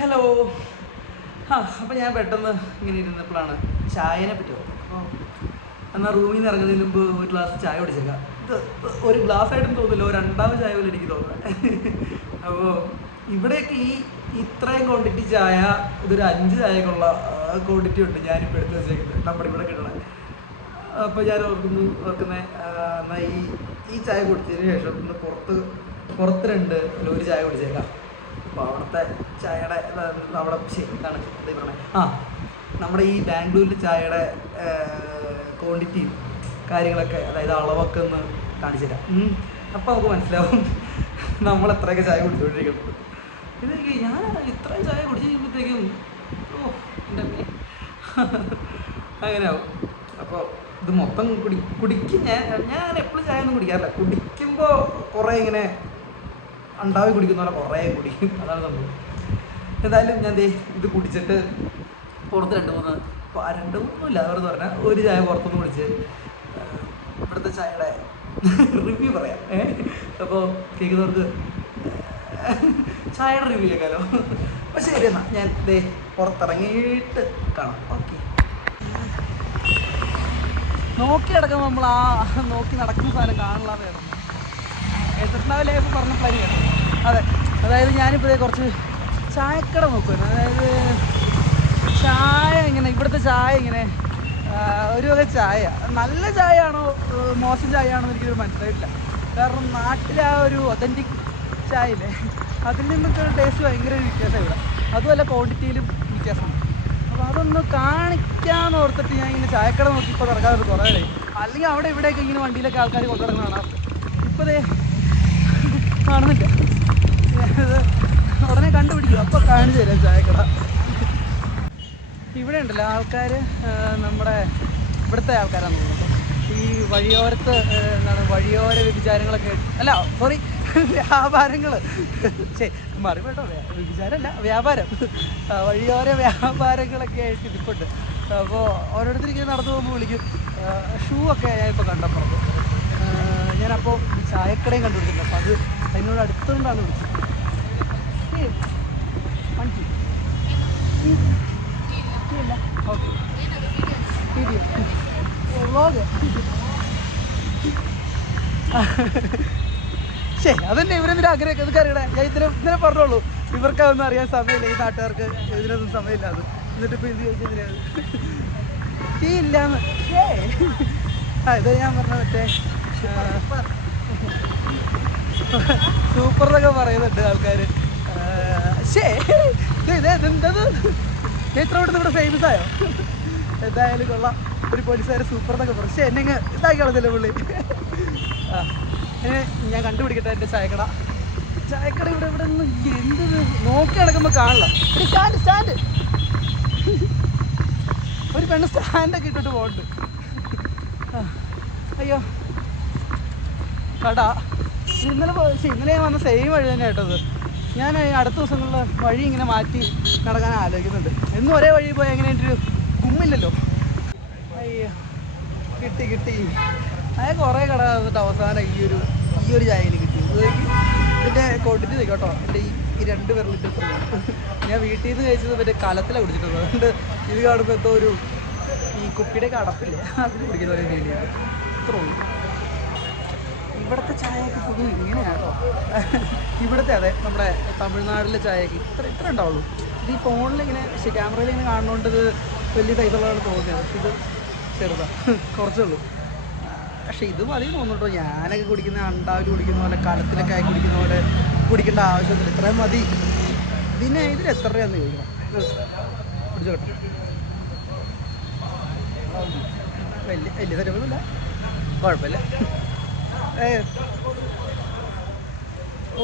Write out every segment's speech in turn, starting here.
Hello. അപ്പോൾ ഞാൻ പെട്ടെന്ന് ഇങ്ങനെ ഇരുന്നപ്പോഴാണ് ചായനെ പറ്റി ഓർത്തത്. അപ്പോൾ എന്നാൽ റൂമിൽ നിന്ന് ഇറങ്ങുന്നതിന് മുമ്പ് ഒരു ഗ്ലാസ് ചായ കുടിച്ചേക്കാം. ഇത് ഒരു ഗ്ലാസ് ആയിട്ടും തോന്നില്ല, ഒരു രണ്ടാമത് ചായ പോലെ എനിക്ക് തോന്നുന്നത്. അപ്പോൾ ഇവിടെയൊക്കെ ഇത്രയും ക്വാണ്ടിറ്റി ചായ ഇതൊരു 5 ചായക്കുള്ള ക്വാണ്ടിറ്റി ഉണ്ട് ഞാനിപ്പോൾ എടുത്ത് വെച്ചേക്കുന്നത് നമ്മുടെ ഇവിടെ കിട്ടണത്. അപ്പോൾ ഞാൻ ഓർക്കുന്നത് എന്നാൽ ഈ ചായ കുടിച്ചതിന് ശേഷം ഇന്ന് പുറത്ത് 2 ലോറി ചായ കുടിച്ചേക്കാം. അപ്പോൾ അവിടുത്തെ ചായയുടെ അവിടെ എന്താണ് ഇത് പറഞ്ഞത്, നമ്മുടെ ഈ ബാംഗ്ലൂരിലെ ചായയുടെ ക്വാണ്ടിറ്റിയും കാര്യങ്ങളൊക്കെ, അതായത് അളവൊക്കെ ഒന്ന് കാണിച്ചു തരാം. അപ്പോൾ നമുക്ക് മനസ്സിലാവും നമ്മൾ എത്രയൊക്കെ ചായ കുടിച്ചുകൊണ്ടിരിക്കുന്നത്. ഇതൊക്കെ ഞാൻ ഇത്രയും ചായ കുടിച്ച് കഴിയുമ്പോഴത്തേക്കും എൻ്റെ അങ്ങനെയാവും. അപ്പോൾ ഇത് മൊത്തം കുടിക്കും. ഞാൻ എപ്പോഴും ചായ ഒന്നും കുടിക്കാറില്ല. കുടിക്കുമ്പോൾ കുറേ ഇങ്ങനെ ഉണ്ടാവി കുടിക്കുന്ന പോലെ കുറേ കുടിക്കും, അതാണ് സംഭവം. എന്തായാലും ഞാൻ ഇത് കുടിച്ചിട്ട് പുറത്ത് 2-3 വെറുതെ പറഞ്ഞാൽ ഒരു ചായ പുറത്തുനിന്ന് കുടിച്ച് ഇവിടുത്തെ ചായയുടെ റിവ്യൂ പറയാം. അപ്പോൾ കേൾക്കുന്നവർക്ക് ചായയുടെ റിവ്യൂ കേൾക്കാമല്ലോ. അപ്പോൾ ശരി, എന്നാൽ ഞാൻ പുറത്തിറങ്ങിയിട്ട് കാണാം. ഓക്കെ. നോക്കി നടക്കുമ്പോൾ നമ്മൾ നോക്കി നടക്കുന്ന സാധനം കാണില്ലാതെ കിടന്നു. എത്രണ്ടാവില്ല പറഞ്ഞ പ്ലാൻ കേട്ടോ. അതെ, അതായത് ഞാനിപ്പോൾ കുറച്ച് ചായക്കട നോക്കുമായിരുന്നു. അതായത് ചായ ഇങ്ങനെ, ഇവിടുത്തെ ചായ ഇങ്ങനെ ഒരു വക ചായ നല്ല ചായ ആണോ മോശം ചായ ആണോ എനിക്കൊരു മനസ്സിലായിട്ടില്ല. കാരണം നാട്ടിലെ ഒരു ഒതൻറ്റിക് ചായ ഇല്ലേ, അതിൽ നിന്നൊക്കെ ടേസ്റ്റ് ഭയങ്കര വ്യത്യാസമാണ് ഇവിടെ. അതുമല്ല ക്വാണ്ടിറ്റിയിലും വ്യത്യാസമുണ്ട്. അപ്പോൾ അതൊന്ന് കാണിക്കാമെന്ന് ഓർത്തിട്ട് ഞാൻ ഇങ്ങനെ ചായക്കട നോക്കി ഇപ്പോൾ നടക്കാറുണ്ട് കുറേ ആയി. അല്ലെങ്കിൽ അവിടെ ഇവിടെയൊക്കെ ഇങ്ങനെ വണ്ടിയിലൊക്കെ ആൾക്കാർ കൊണ്ടു നടക്കുന്നതാണ്. ഇപ്പോൾ കാണുന്നില്ല, ഉടനെ കണ്ടുപിടിക്കും. അപ്പോൾ കാണിച്ചു തരാം ചായക്കട. ഇവിടെ ഉണ്ടല്ലോ ആൾക്കാർ, നമ്മുടെ ഇവിടുത്തെ ആൾക്കാരാണെന്ന് തോന്നുന്നു. ഈ വഴിയോരത്ത് വഴിയോര വ്യഭിചാരങ്ങളൊക്കെ, അല്ല സോറി വ്യാപാരങ്ങൾ, മറി കേട്ടോ, വ്യഭിചാരമല്ല വ്യാപാരം, വഴിയോര വ്യാപാരങ്ങളൊക്കെ ആയിട്ട് ഇരിപ്പുണ്ട്. അപ്പോൾ ഓരോരുത്തർക്ക് നടന്നു പോകുമ്പോൾ വിളിക്കും. ഷൂ ഒക്കെ ഞാനിപ്പോൾ കണ്ടപ്പോൾ ഞാനപ്പോൾ ഈ ചായക്കടയും കണ്ടുപിടിച്ചിട്ടുണ്ട്. അപ്പോൾ അത് അതിനോട് അടുത്തുകൊണ്ടാണ് വിളിച്ചത്. Okay, video vlog. ശരി, അതന്നെ ഇവരെന്തിനും ആഗ്രഹമൊക്കെ ഇതൊക്കെ അറിയണേ. ഞാൻ ഇതിനെ പറഞ്ഞോളൂ. ഇവർക്ക് അതൊന്നും അറിയാൻ സമയമില്ല, ഈ നാട്ടുകാർക്ക് ഇതിനൊന്നും സമയമില്ല. അത് എന്നിട്ട് ഇപ്പോൾ ഇത് ചോദിച്ചതിനാണ് ഇല്ലാന്ന്. ഇത് ഞാൻ പറഞ്ഞ മറ്റേ സൂപ്പർ എന്നൊക്കെ പറയുന്നുണ്ട് ആൾക്കാർ. ഇതെന്തത് ഇത്ര ഇവിടെ ഫേമസ് ആയോ? എന്തായാലും കൊള്ളാം. ഒരു പോലീസുകാരെ സൂപ്പർ എന്നൊക്കെ പറഞ്ഞു. പക്ഷേ എന്നെ ഇതാക്കി കളഞ്ഞല്ലോ പുള്ളി. ഞാൻ കണ്ടുപിടിക്കട്ടെ എൻ്റെ ചായക്കട. ഇവിടെ ഒന്നും എന്ത് നോക്കി നടക്കുമ്പോൾ കാണില്ല. സ്റ്റാൻഡ് ഒരു പെണ്ണ് സ്റ്റാൻഡൊക്കെ ഇട്ടിട്ട് പോകുന്നുണ്ട്. അയ്യോ കട ഇന്നലെ ഞാൻ വന്ന സെയിം വഴി തന്നെ കേട്ടത്. ഞാൻ അടുത്ത ദിവസങ്ങളിൽ വഴി ഇങ്ങനെ മാറ്റി നടക്കാൻ ആലോചിക്കുന്നുണ്ട്. എന്നും ഒരേ വഴി പോയാൽ എങ്ങനെ ഒരു ഗുമ്മില്ലല്ലോ. അയ്യോ കിട്ടി. അതായത് കുറേ കട വന്നിട്ട് അവസാനം ഈ ഒരു ചായയിൽ കിട്ടി. ഇതിൻ്റെ ക്വാണ്ടിറ്റി കേട്ടോ. എൻ്റെ ഈ 2 വിരലിൻ്റെ ഞാൻ വീട്ടിൽ നിന്ന് കഴിച്ചത് മറ്റേ കലത്തിലാണ് കുടിച്ചിട്ടുള്ളത്. അതുകൊണ്ട് ഇത് കാണുമ്പോൾ എന്തോ ഈ കുപ്പിയുടെ അടപ്പില്ലേ, അതിൽ കുടിക്കുന്ന പോലെ ഫീൽ ചെയ്യാം. ഇത്ര ഉള്ളൂ. ഇവിടുത്തെ ചായയൊക്കെ പൊതുവെ ഇങ്ങനെയാണോ ഇവിടുത്തെ. അതെ, നമ്മുടെ തമിഴ്നാട്ടിലെ ചായയൊക്കെ ഇത്ര ഉണ്ടാവുള്ളൂ. ഇത് ഈ ഫോണിലിങ്ങനെ ക്യാമറയിൽ ഇങ്ങനെ കാണുന്നതുകൊണ്ട് ഇത് വലിയ സൈസുള്ളതാണ് തോന്നിയത്. പക്ഷെ ഇത് ചെറുതാണ്, കുറച്ചുള്ളൂ. പക്ഷെ ഇത് മതി തോന്നുന്നുണ്ടോ. ഞാനൊക്കെ കുടിക്കുന്ന അണ്ടാവിൽ കുടിക്കുന്ന പോലെ, കലത്തിലൊക്കെ ആയി കുടിക്കുന്ന പോലെ കുടിക്കേണ്ട ആവശ്യമൊന്നുമില്ല. ഇത്രയും മതി. ഇതിന് എത്ര രൂപയാണെന്ന് ചോദിക്കണം. കുടിച്ചോ കേട്ടോ. വലിയ തരവൊന്നുമില്ല, കുഴപ്പമില്ല. ഓ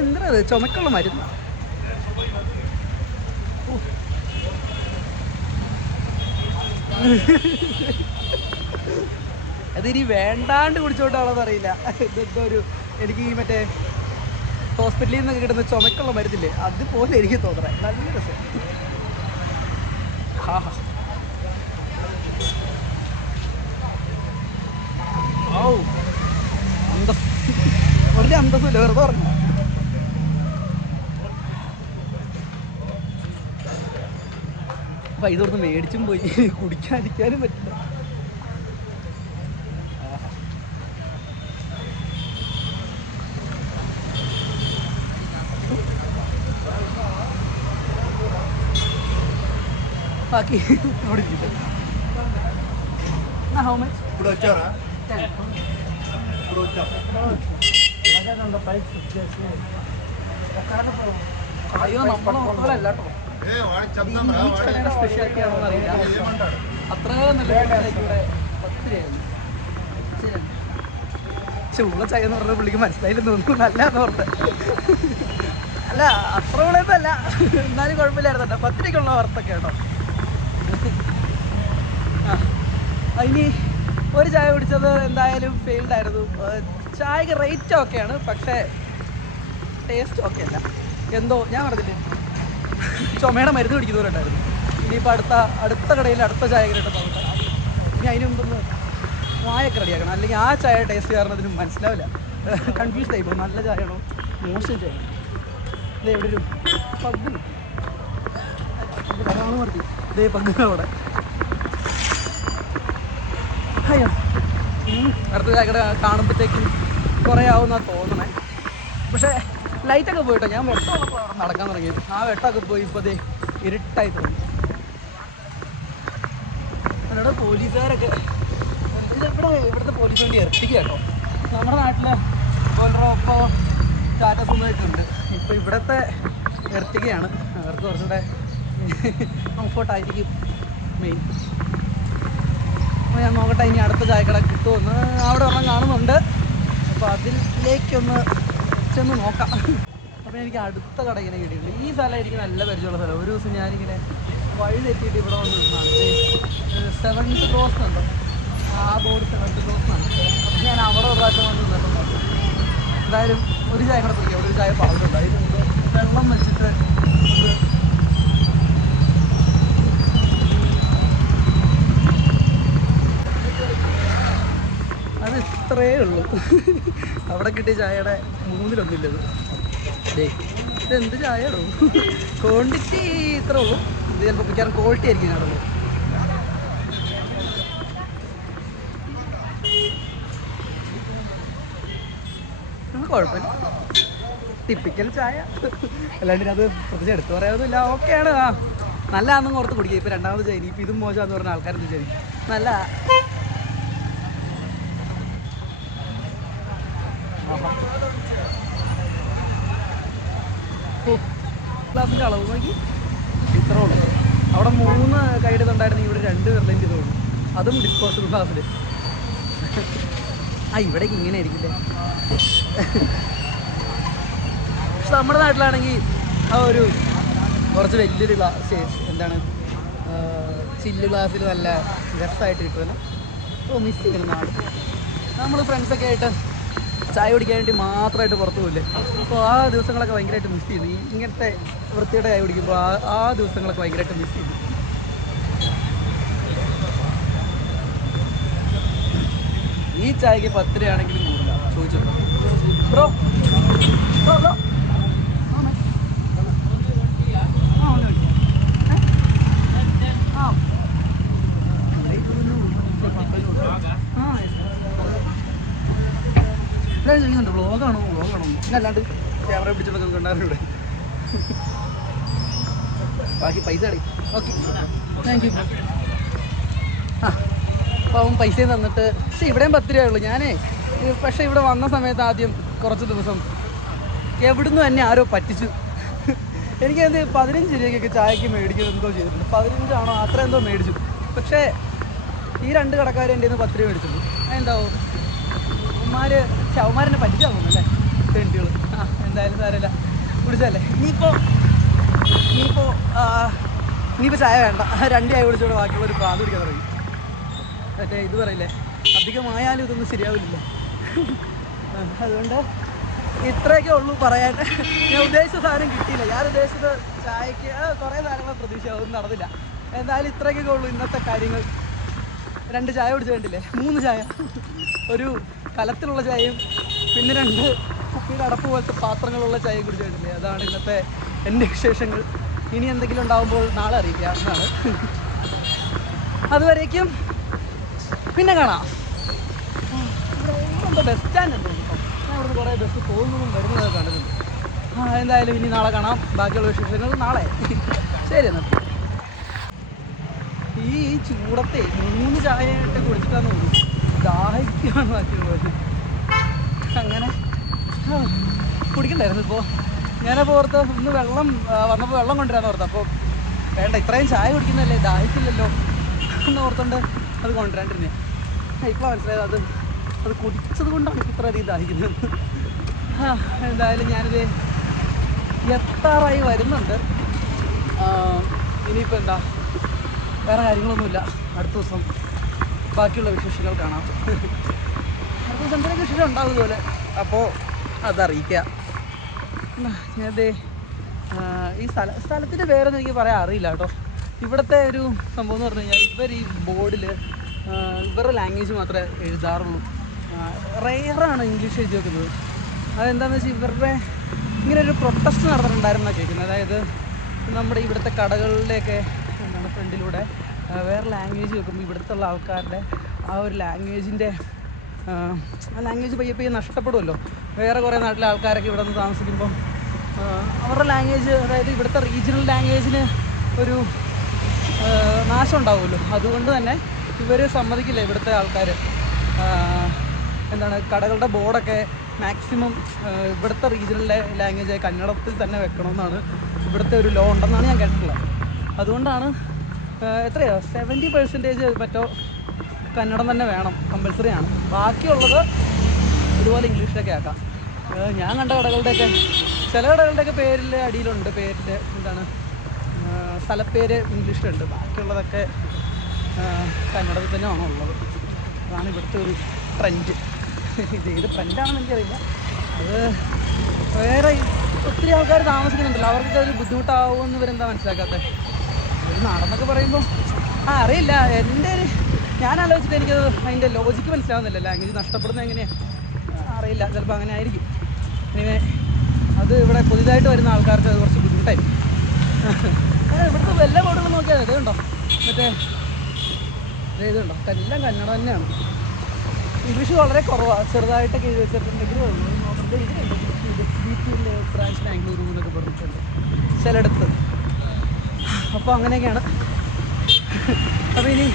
എന്താ അത്, ചുമക്കുള്ള മരുന്ന്. അതിനി വേണ്ടാണ്ട് കുടിച്ചോണ്ടാണോന്ന് അറിയില്ല. ഇതെന്തോ എനിക്ക് ഈ മറ്റേ ഹോസ്പിറ്റലിൽ നിന്നൊക്കെ കിട്ടുന്ന ചുമക്കുള്ള മരുന്നില്ലേ, അതുപോലെ എനിക്ക് തോന്നണേ. നല്ല രസം. ഒരു അന്തസ്സില്ല, വെറുതെ പറഞ്ഞു. പൈസ കൊടുത്ത് മേടിച്ചും പോയി, കുടിക്കാതിരിക്കാനും പറ്റില്ല. ബാക്കി അവിടെ ഇരിക്കട്ടെ. How much? അയ്യോ നമ്മളെ ഓട്ടോലല്ല കേട്ടോ, സ്പെഷ്യാലിറ്റി ആണോന്ന് അറിയില്ല. അത്ര നല്ല ഇവിടെ 10 രൂപയായിരുന്നു. പക്ഷെ ഉള്ള ചായ എന്ന് പറഞ്ഞാൽ പുള്ളിക്ക് മനസ്സിലായില്ലെന്ന് തോന്നുന്നു, നല്ലതെന്ന് പറഞ്ഞത്. അല്ല അത്ര ഉള്ളതല്ല, എന്നാലും കുഴപ്പമില്ലായിരുന്നു കേട്ടോ. 10 രൂപയ്ക്കുള്ള വർത്തൊക്കെ കേട്ടോ. ഇനി ഒരു ചായ കുടിച്ചത് എന്തായാലും ഫെയിൽഡ് ആയിരുന്നു. ചായക്ക് റേറ്റ് ഓക്കെയാണ്, പക്ഷേ ടേസ്റ്റ് ഓക്കെ അല്ല. എന്തോ ഞാൻ പറഞ്ഞില്ലേ, ചുമയുടെ മരുന്ന് പിടിക്കുന്നവരുണ്ടായിരുന്നു. ഇനിയിപ്പോൾ അടുത്ത കടയിൽ അടുത്ത ചായ കിട്ടും നോക്കട്ടെ. ഇനി അതിന് മുമ്പൊന്ന് വായൊക്കെ റെഡിയാക്കണം, അല്ലെങ്കിൽ ആ ചായ ടേസ്റ്റ് കാരണത്തിന് മനസ്സിലാവില്ല. കൺഫ്യൂസ് ആയിപ്പോൾ നല്ല ചായയാണോ മോശം ചായ. ഇതേ ഇവിടെ ഒരു പഗ് മതി, ഇതേ പഗ്ഗിന് അവിടെ. അയ്യോ അടുത്ത ചായക്കട കാണുമ്പോഴത്തേക്കും കുറേ ആവുമെന്നാണ് തോന്നണേ. പക്ഷേ ലൈറ്റൊക്കെ പോയിട്ടോ, ഞാൻ വെട്ടമുള്ളപ്പോൾ അവിടെ നടക്കാൻ തുടങ്ങിയത്. ആ വെട്ടമൊക്കെ പോയി ഇപ്പോൾ അതേ ഇരുട്ടായി തോന്നി. അവിടെ പോലീസുകാരൊക്കെ ഇവിടുത്തെ പോലീസ് വണ്ടി എർട്ടിക്ക കേട്ടോ. നമ്മുടെ നാട്ടിൽ ഓപ്പോ ടാറ്റ സുമോയൊക്കെ ഉണ്ട്. ഇപ്പോൾ ഇവിടുത്തെ എർട്ടിക്കയാണ്, അവർക്ക് കുറച്ചുകൂടെ കംഫർട്ടായിരിക്കും മെയിൻ. അപ്പോൾ ഞാൻ നോക്കട്ടെ ഇനി അടുത്ത ചായക്കട കിട്ടുമെന്ന്. അവിടെ ഒരെണ്ണം കാണുന്നുണ്ട്, അപ്പോൾ അതിലേക്കൊന്ന് ചെന്ന് നോക്കാം. അപ്പോൾ എനിക്ക് അടുത്ത കട ഇങ്ങനെ കിട്ടിയിട്ടുണ്ട്. ഈ സ്ഥലം എനിക്ക് നല്ല പരിചയമുള്ള സ്ഥലം. ഒരു ദിവസം ഞാനിങ്ങനെ വഴി തെറ്റിയിട്ട് ഇവിടെ വന്ന് നിന്നാണ്. 7th ക്രോസ് ഉണ്ടോ, ആ ബോർഡ് 7th ക്രോസാണ്. അപ്പം ഞാൻ അവിടെ ഒരു പ്രാവശ്യം വന്ന് നിന്നിട്ടുണ്ട്. എന്തായാലും ഒരു ചായ കൂടെ കുടിക്കാം. ഒരു ചായ പറഞ്ഞിട്ടുണ്ട്, അതിന് മുമ്പ് വെള്ളം വെച്ചിട്ട് അത് ഇത്രയേ ഉള്ളൂ. അവിടെ കിട്ടിയ ചായയുടെ 1/3 ഇതെന്ത് ചായയാണോ, ക്വാണ്ടിറ്റി ഇത്രേ ഉള്ളൂ. ഇത് ചിലപ്പോൾ മിക്കവാറും ക്വാളിറ്റി ആയിരിക്കും കാണുള്ളൂ. കുഴപ്പമില്ല, ടിപ്പിക്കൽ ചായ, അല്ലാണ്ട് അത് പ്രത്യേകിച്ച് എടുത്ത് പറയാതൊന്നുമില്ല. ഓക്കെയാണ്. ആ നല്ലതാണെന്ന് ഓർത്ത് കുടിക്കുക. ഇപ്പോൾ രണ്ടാമത് ചായ ഇപ്പം ഇതും മോശമാണെന്ന് പറഞ്ഞ ആൾക്കാരെന്ത് ശരി നല്ല ഗ്ലാസിൻ്റെ അളവ് നോക്കി ഇത്ര ഉള്ളൂ. അവിടെ 3 കൈയിടുന്നുണ്ടായിരുന്നു, ഇവിടെ 2 വിരലിൻ്റെ ഇതുള്ളൂ, അതും ഡിസ്പോസിബിൾ ഗ്ലാസ്സിൽ. ആ ഇവിടേക്ക് ഇങ്ങനെ ആയിരിക്കില്ലേ. പക്ഷെ നമ്മുടെ നാട്ടിലാണെങ്കിൽ ആ ഒരു കുറച്ച് വലിയൊരു ഗ്ലാസ്, എന്താണ് ചില്ല് ഗ്ലാസ്സിൽ നല്ല രസമായിട്ട് കിട്ടുമല്ലോ. ഓ മിസ് ചെയ്യുന്നു നാട്. നമ്മൾ ഫ്രണ്ട്സൊക്കെ ആയിട്ട് ചായ കുടിക്കാൻ വേണ്ടി മാത്രമായിട്ട് പുറത്തു പോകില്ലേ, അപ്പോൾ ആ ദിവസങ്ങളൊക്കെ ഭയങ്കരമായിട്ട് മിസ് ചെയ്യുന്നു. ഇങ്ങനത്തെ വൃത്തിയുടെ ചായ കുടിക്കുമ്പോൾ ആ ദിവസങ്ങളൊക്കെ ഭയങ്കരമായിട്ട് മിസ് ചെയ്യുന്നു. ഈ ചായക്ക് 10 രൂപയാണെങ്കിലും കൂടില്ല. ചോദിച്ചു ബ്രോ ബ്രോ ബ്രോ എല്ലാവരും ചോദിക്കുന്നുണ്ട് വ്ളോഗാണോ പിന്നെ അല്ലാണ്ട് ക്യാമറ പിടിച്ചോണ്ടൊക്കെ കണ്ടായിരുന്നു ഇവിടെ. ബാക്കി പൈസ അടി. Okay thank you. ആ അപ്പോൾ അവൻ പൈസ തന്നിട്ട്, പക്ഷേ ഇവിടെയും 10 രൂപയുള്ളൂ. ഞാനേ പക്ഷേ ഇവിടെ വന്ന സമയത്ത് ആദ്യം കുറച്ച് ദിവസം എവിടുന്ന് തന്നെ ആരോ പറ്റിച്ചു. എനിക്കത് 15 രൂപയ്ക്കൊക്കെ ചായക്ക് മേടിക്കുന്നത് എന്തോ ചെയ്തിട്ടുണ്ട്. 15 ആണോ അത്ര എന്തോ മേടിച്ചു. പക്ഷേ ഈ 2 കടക്കാർ എൻ്റെ നിന്ന് 10 രൂപ മേടിച്ചുള്ളൂ. അതെന്താവും അവന്മാരെന്നെ പറ്റിച്ചാൽ തോന്നുന്നല്ലേ തെണ്ടികൾ. ആ എന്തായാലും സാരമില്ല, കുടിച്ചല്ലേ. ഇനിയിപ്പോൾ ചായ വേണ്ട, 2 ചായ കുടിച്ചോടെ ബാക്കിയുള്ള ഒരു പ്രാന്ത് പിടിക്കാൻ തുടങ്ങി. മറ്റേ ഇത് പറയില്ലേ, അധികമായാലും ഇതൊന്നും ശരിയാവില്ല. അതുകൊണ്ട് ഇത്രയൊക്കെ ഉള്ളൂ പറയാൻ. ഞാൻ ഉദ്ദേശിച്ച സാധനം കിട്ടിയില്ല. ഞാൻ ഉദ്ദേശിച്ചത് ചായക്ക് കുറേ സാധനങ്ങൾ പ്രതീക്ഷ, അതൊന്നും നടന്നില്ല. എന്തായാലും ഇത്രയൊക്കെ ഉള്ളൂ ഇന്നത്തെ കാര്യങ്ങൾ. 2 ചായ കുടിച്ചു കണ്ടില്ലേ, 3 ചായ, ഒരു കലത്തിലുള്ള ചായയും പിന്നെ 2 കുപ്പിയുടെ അടപ്പ് പോലത്തെ പാത്രങ്ങളുള്ള ചായയും കുടിച്ചു കണ്ടില്ലേ. അതാണ് ഇന്നത്തെ എൻ്റെ വിശേഷങ്ങൾ. ഇനി എന്തെങ്കിലും ഉണ്ടാകുമ്പോൾ നാളെ അറിയിക്കാം എന്നാണ്. അതുവരേക്കും പിന്നെ കാണാം. ഇവിടെ ബസ് സ്റ്റാൻഡ് ഉണ്ട് കേട്ടോ. ഞാൻ ഇവിടുന്ന് കുറേ ബസ് പോകുന്നതും വരുന്നതൊക്കെ കണ്ടിട്ടുണ്ട്. എന്തായാലും ഇനി നാളെ കാണാം. ബാക്കിയുള്ള വിശേഷങ്ങൾ നാളെ. ശരി എന്നാൽ. ഈ ചൂടത്തെ 3 ചായയായിട്ട് കുടിച്ചിട്ടാന്ന് തോന്നുന്നു. ദാഹിക്കുകയാണ് ബാക്കിയുള്ളത്. അങ്ങനെ കുടിക്കണ്ടായിരുന്നു. ഇപ്പോൾ ഞാനപ്പോൾ ഓർത്ത് ഇന്ന് വെള്ളം വന്നപ്പോൾ വെള്ളം കൊണ്ടുവരാന്ന് ഓർത്ത്. അപ്പോൾ വേണ്ട, ഇത്രയും ചായ കുടിക്കുന്നതല്ലേ, ദാഹിക്കില്ലല്ലോ എന്ന് ഓർത്തുകൊണ്ട് അത് കൊണ്ടുവരാണ്ടിരുന്നേ. ഇപ്പോൾ മനസ്സിലായത് അത് കുടിച്ചത് കൊണ്ടാണ് എനിക്ക് ഇത്രയധികം ദാഹിക്കുന്നത്. എന്തായാലും ഞാനിത് എത്താറായി വരുന്നുണ്ട്. ഇനിയിപ്പോൾ എന്താ, വേറെ കാര്യങ്ങളൊന്നുമില്ല. അടുത്ത ദിവസം ബാക്കിയുള്ള വിശേഷങ്ങൾ കാണാം. അടുത്ത ദിവസം എന്തെങ്കിലും വിശേഷം ഉണ്ടാവും ഇതുപോലെ. അപ്പോൾ അതറിയിക്കുക. ഞാനതേ ഈ സ്ഥലത്തിൻ്റെ പേരൊന്നും എനിക്ക് പറയാൻ അറിയില്ല കേട്ടോ. ഇവിടുത്തെ ഒരു സംഭവം എന്ന് പറഞ്ഞു കഴിഞ്ഞാൽ ഇവർ ഈ ബോർഡിൽ ഇവരുടെ ലാംഗ്വേജ് മാത്രമേ എഴുതാറുള്ളൂ. റെയറാണ് ഇംഗ്ലീഷ് എഴുതി വെക്കുന്നത്. അതെന്താണെന്ന് വെച്ചാൽ ഇവരുടെ ഇങ്ങനെ ഒരു പ്രൊട്ടസ്റ്റ് നടന്നിട്ടുണ്ടായിരുന്നാണ് കേൾക്കുന്നത്. അതായത് നമ്മുടെ ഇവിടുത്തെ കടകളുടെയൊക്കെ എന്താണ് ഫ്രണ്ടിലൂടെ വേറെ ലാംഗ്വേജ് വെക്കുമ്പോൾ ഇവിടുത്തെ ഉള്ള ആൾക്കാരുടെ ആ ഒരു ലാംഗ്വേജിൻ്റെ ആ ലാംഗ്വേജ് പയ്യെ നഷ്ടപ്പെടുമല്ലോ. വേറെ കുറേ നാട്ടിലെ ആൾക്കാരൊക്കെ ഇവിടെ നിന്ന് താമസിക്കുമ്പം അവരുടെ ലാംഗ്വേജ്, അതായത് ഇവിടുത്തെ റീജിയണൽ ലാംഗ്വേജിന് ഒരു നാശം ഉണ്ടാവുമല്ലോ. അതുകൊണ്ട് തന്നെ ഇവർ സമ്മതിക്കില്ല, ഇവിടുത്തെ ആൾക്കാർ എന്താണ് കടകളുടെ ബോർഡൊക്കെ മാക്സിമം ഇവിടുത്തെ റീജിയണൽ ലാംഗ്വേജ് കന്നഡത്തിൽ തന്നെ വെക്കണമെന്നാണ് ഇവിടുത്തെ ഒരു ലോ ഉണ്ടെന്നാണ് ഞാൻ കേട്ടിട്ടുള്ളത്. അതുകൊണ്ടാണ് എത്രയോ 70% മറ്റോ കന്നഡം തന്നെ വേണം, കമ്പൽസറി ആണ്. ബാക്കിയുള്ളത് ഇതുപോലെ ഇംഗ്ലീഷിലൊക്കെ ആക്കാം. ഞാൻ കണ്ട കടകളുടെയൊക്കെ ചില കടകളുടെയൊക്കെ പേരിൽ അടിയിലുണ്ട്, പേരിൻ്റെ എന്താണ് സ്ഥലപ്പേര് ഇംഗ്ലീഷിലുണ്ട്. ബാക്കിയുള്ളതൊക്കെ കന്നഡത്തിൽ തന്നെയാണോ ഉള്ളത്. അതാണ് ഇവിടുത്തെ ഒരു ട്രെൻഡ്. ഇത് ഏത് ട്രെൻഡാണെന്ന് എനിക്കറിയില്ല. അത് വേറെ ഒത്തിരി ആൾക്കാർ താമസിക്കുന്നുണ്ടല്ലോ, അവർക്കൊക്കെ ഒരു ബുദ്ധിമുട്ടാവുമെന്ന് ഇവരെന്താ മനസ്സിലാക്കാത്തത്. ഒരു നാടെന്നൊക്കെ പറയുമ്പോൾ അറിയില്ല. ഞാൻ ആലോചിച്ചിട്ട് എനിക്കത് അതിൻ്റെ ലോജിക്ക് മനസ്സിലാവുന്നില്ല. ലാംഗ്വേജ് നഷ്ടപ്പെടുന്നത് എങ്ങനെയാണ് അറിയില്ല. ചിലപ്പോൾ അങ്ങനെ ആയിരിക്കും. ഇനി അത് ഇവിടെ പുതിയതായിട്ട് വരുന്ന ആൾക്കാർക്ക് അത് കുറച്ച് ബുദ്ധിമുട്ടായിരിക്കും. ഇവിടുത്തെ എല്ലാ ബോർഡുകളും നോക്കിയാൽ ഇത് കണ്ടോ, മറ്റേ ഇതുണ്ടോ, എല്ലാം കന്നഡ തന്നെയാണ്. ഇംഗ്ലീഷ് വളരെ കുറവാണ്. ചെറുതായിട്ടൊക്കെ എഴുതി വെച്ചിട്ടുണ്ടെങ്കിലും ബ്രാഞ്ച് ബാംഗ്ലൂർ എന്നൊക്കെ പറഞ്ഞിട്ടുണ്ട് ചിലയിടത്ത്. അപ്പോൾ അങ്ങനെയൊക്കെയാണ്. അപ്പോൾ ഇനി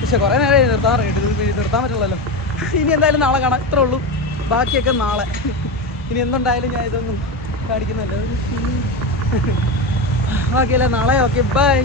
പക്ഷേ കുറേ നേരം നിർത്താൻ അറിയിട്ട് നിർത്താൻ പറ്റുള്ളല്ലോ. ഇനി എന്തായാലും നാളെ കാണാം. ഇത്രേ ഉള്ളൂ. ബാക്കിയൊക്കെ നാളെ. ഇനി എന്തുണ്ടായാലും ഞാൻ ഇതൊന്നും കാണിക്കുന്നില്ല. ബാക്കിയല്ല നാളെ. Okay, by.